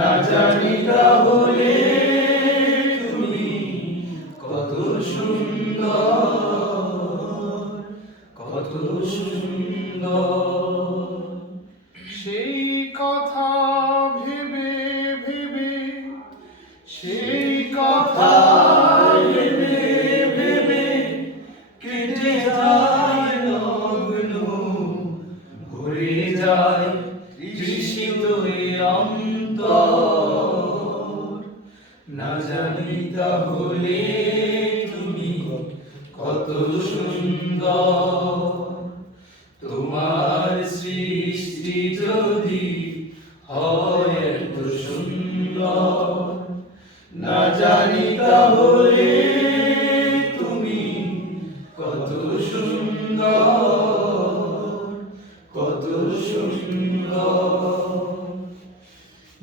না জানি তাহলে কত সুন্দর কত সুন্দর। সেই কথা ভেবে ভেবে, সেই কথা ভেবে ভেবে কেটে যায় ভরে যায় তাহলে তুমি কত সুন্দর। তোমার সৃষ্টি যদি হয় এত সুন্দর। না তুমি কত সুন্দর।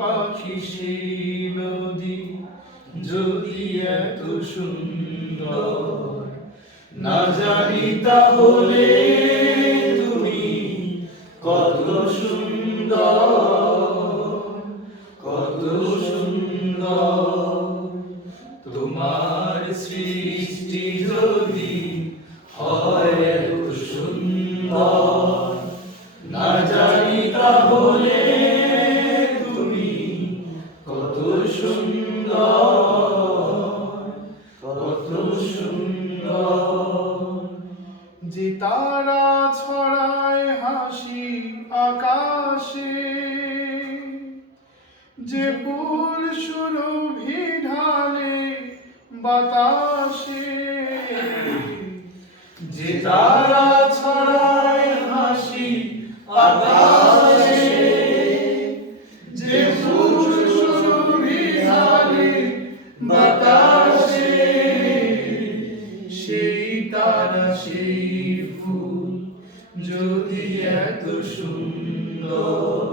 পাখি সেই নদী, যদি এত সুন্দর না জানি তাহলে তুমি কত সুন্দর কত সুন্দর তোমার যে তারা ছড়ায় হাসি আকাশে, যে ফুল সুরভি ঢালে বাতাসে, যে তারা ছড়ায় হাসি আকাশে সেই ফুল যদি এত সুন্দর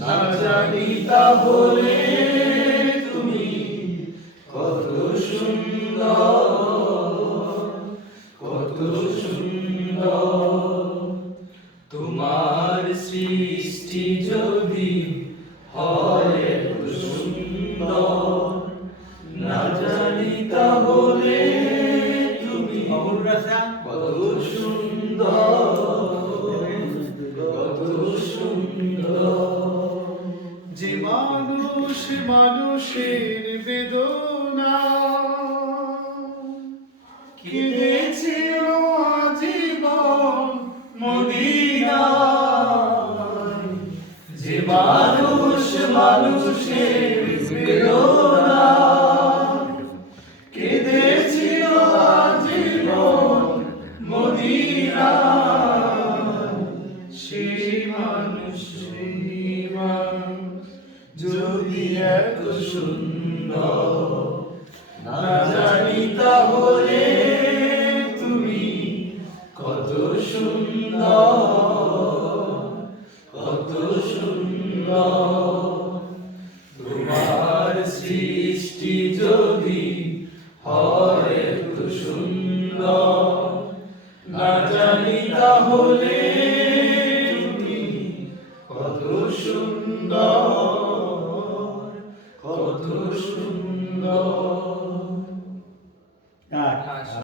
না জানি তুমি কত সুন্দর কত সুন্দর। তোমার সৃষ্টি যদি হয় যে মানুষ মানুষের বেদনা? কেঁদেছিল আজীবন মদিনায় যে মানুষ মানুষের যদি এত সুন্দর না তুমি কত সুন্দর কত সুন্দর। তোমার সৃষ্টি যদি হয় সুন্দর, না জানি তাহলে তুমি কত সুন্দর। সুন্দর।